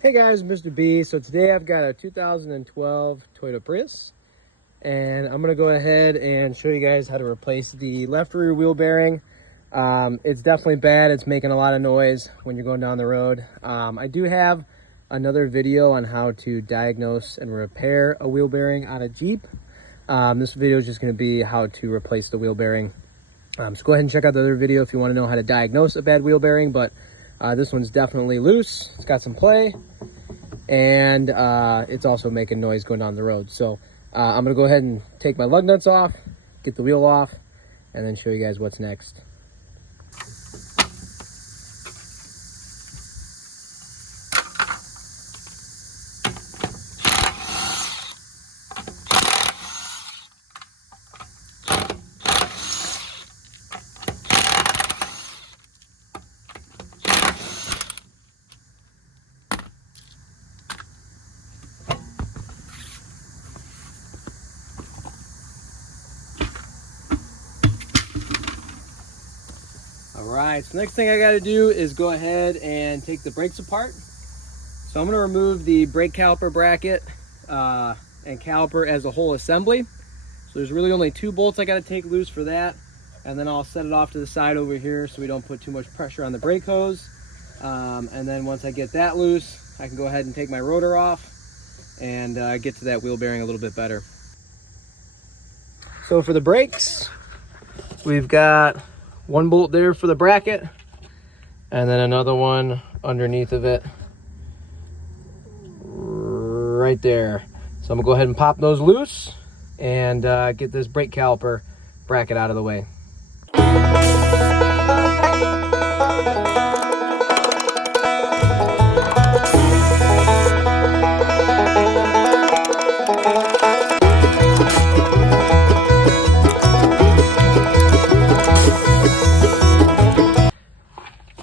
Hey guys, Mr. B. So today I've got a 2012 Toyota Prius, and I'm going to go ahead and show you guys how to replace the left rear wheel bearing. It's definitely bad. It's making a lot of noise when you're going down the road. I do have another video on how to diagnose and repair a wheel bearing on a Jeep. This video is just going to be how to replace the wheel bearing. So go ahead and check out the other video if you want to know how to diagnose a bad wheel bearing, but this one's definitely loose. It's got some play, and it's also making noise going down the road. So I'm gonna go ahead and take my lug nuts off, get the wheel off, and then show you guys what's next. Alright, so next thing I got to do is go ahead and take the brakes apart. So I'm going to remove the brake caliper bracket and caliper as a whole assembly. So there's really only 2 bolts I got to take loose for that. And then I'll set it off to the side over here so we don't put too much pressure on the brake hose. And then once I get that loose, I can go ahead and take my rotor off and get to that wheel bearing a little bit better. So for the brakes, we've got 1 bolt there for the bracket, and then another one underneath of it right there. So I'm gonna go ahead and pop those loose and get this brake caliper bracket out of the way.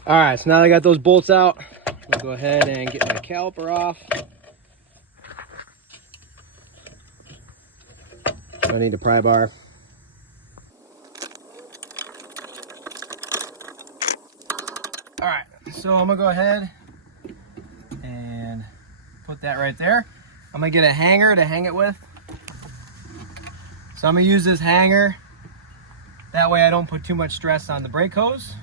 All right, so now that I got those bolts out, I'll go ahead and get my caliper off. I need a pry bar. All right, so I'm gonna go ahead and put that right there. I'm gonna get a hanger to hang it with. So I'm gonna use this hanger. That way I don't put too much stress on the brake hose.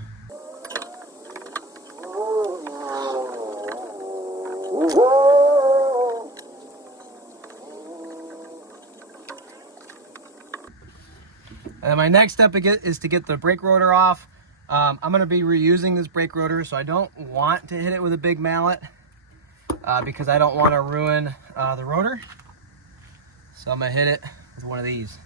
And my next step is to get the brake rotor off. I'm going to be reusing this brake rotor, so I don't want to hit it with a big mallet because I don't want to ruin the rotor. So I'm going to hit it with one of these.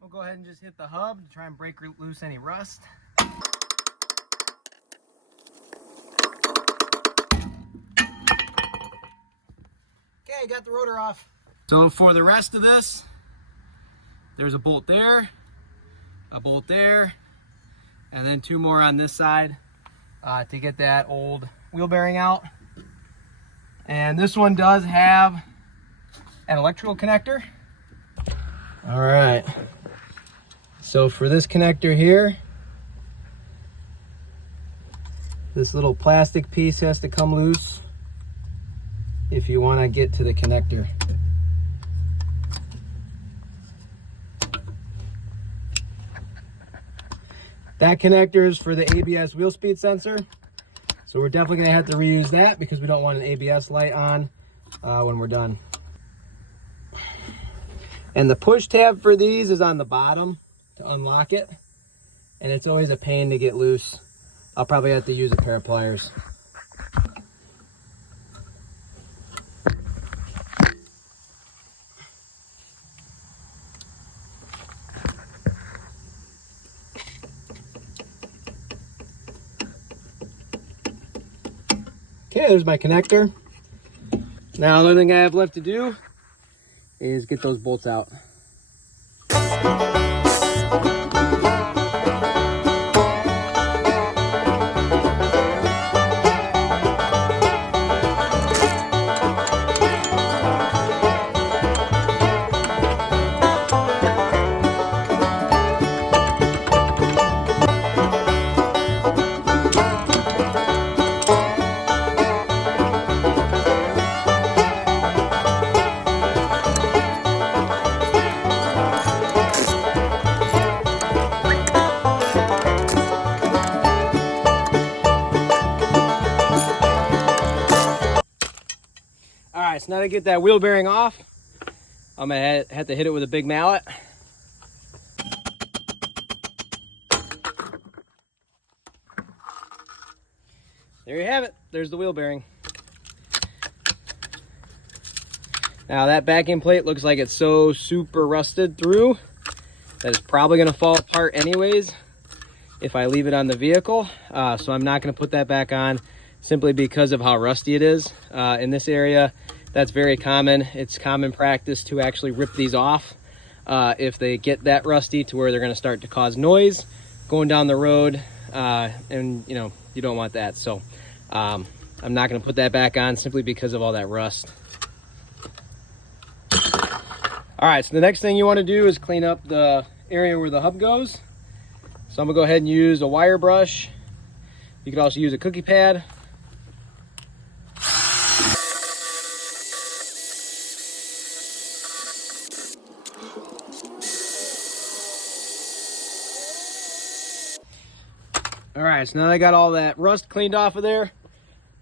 We'll go ahead and just hit the hub to try and break loose any rust. Okay, got the rotor off. So for the rest of this, there's a bolt there, a bolt there, and then 2 more on this side to get that old wheel bearing out. And this one does have an electrical connector. All right. So for this connector here, this little plastic piece has to come loose if you want to get to the connector. That connector is for the ABS wheel speed sensor. So we're definitely going to have to reuse that because we don't want an ABS light on when we're done. And the push tab for these is on the bottom to unlock it. And it's always a pain to get loose. I'll probably have to use a pair of pliers. Okay, there's my connector. Now the only thing I have left to do is get those bolts out. to get that wheel bearing off, I'm gonna have to hit it with a big mallet. There you have it. There's the wheel bearing. Now that backing plate looks like it's so super rusted through that it's probably going to fall apart anyways if I leave it on the vehicle. So I'm not going to put that back on simply because of how rusty it is. In this area, that's very common. It's common practice to actually rip these off if they get that rusty to where they're going to start to cause noise going down the road, and you know, you don't want that. So I'm not going to put that back on simply because of all that rust. All right, so the next thing you want to do is clean up the area where the hub goes. So I'm gonna go ahead and use a wire brush. You could also use a cookie pad. All right, so now that I got all that rust cleaned off of there,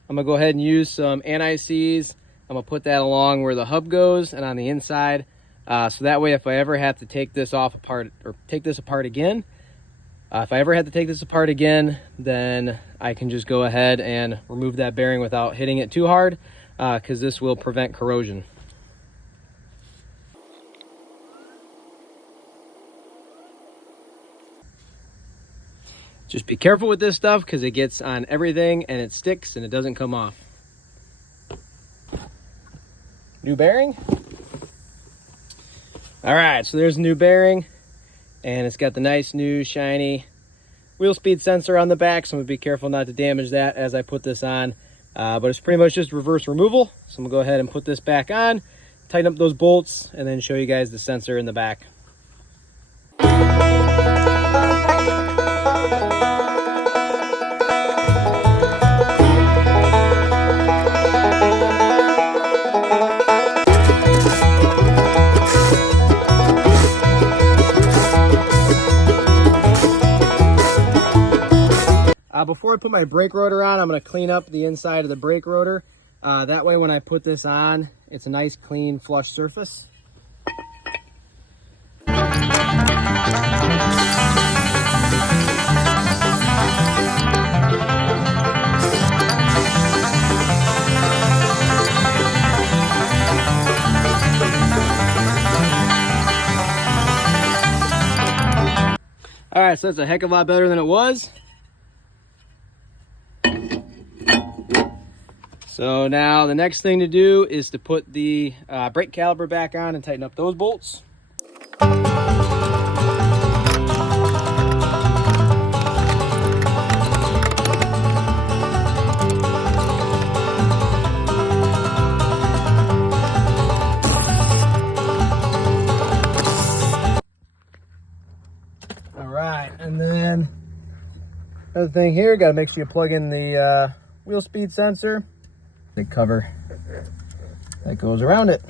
I'm gonna go ahead and use some anti-seize. I'm gonna put that along where the hub goes and on the inside. So that way, if I ever have to take this apart again, then I can just go ahead and remove that bearing without hitting it too hard, because this will prevent corrosion. Just be careful with this stuff because it gets on everything and it sticks and it doesn't come off. New bearing. All right, so there's a new bearing, and it's got the nice new shiny wheel speed sensor on the back, so I'm gonna be careful not to damage that as I put this on. But it's pretty much just reverse removal. So I'm gonna go ahead and put this back on, tighten up those bolts, and then show you guys the sensor in the back. Before I put my brake rotor on, I'm going to clean up the inside of the brake rotor. That way when I put this on, it's a nice clean flush surface. All right, so that's a heck of a lot better than it was. So now the next thing to do is to put the brake caliper back on and tighten up those bolts. All right, and then another thing here, got to make sure you plug in the wheel speed sensor. The cover that goes around it.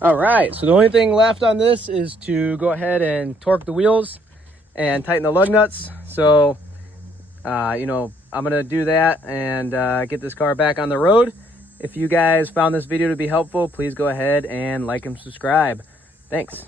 All right, so the only thing left on this is to go ahead and torque the wheels and tighten the lug nuts. So, you know, I'm gonna do that and get this car back on the road. If you guys found this video to be helpful, please go ahead and like and subscribe. Thanks.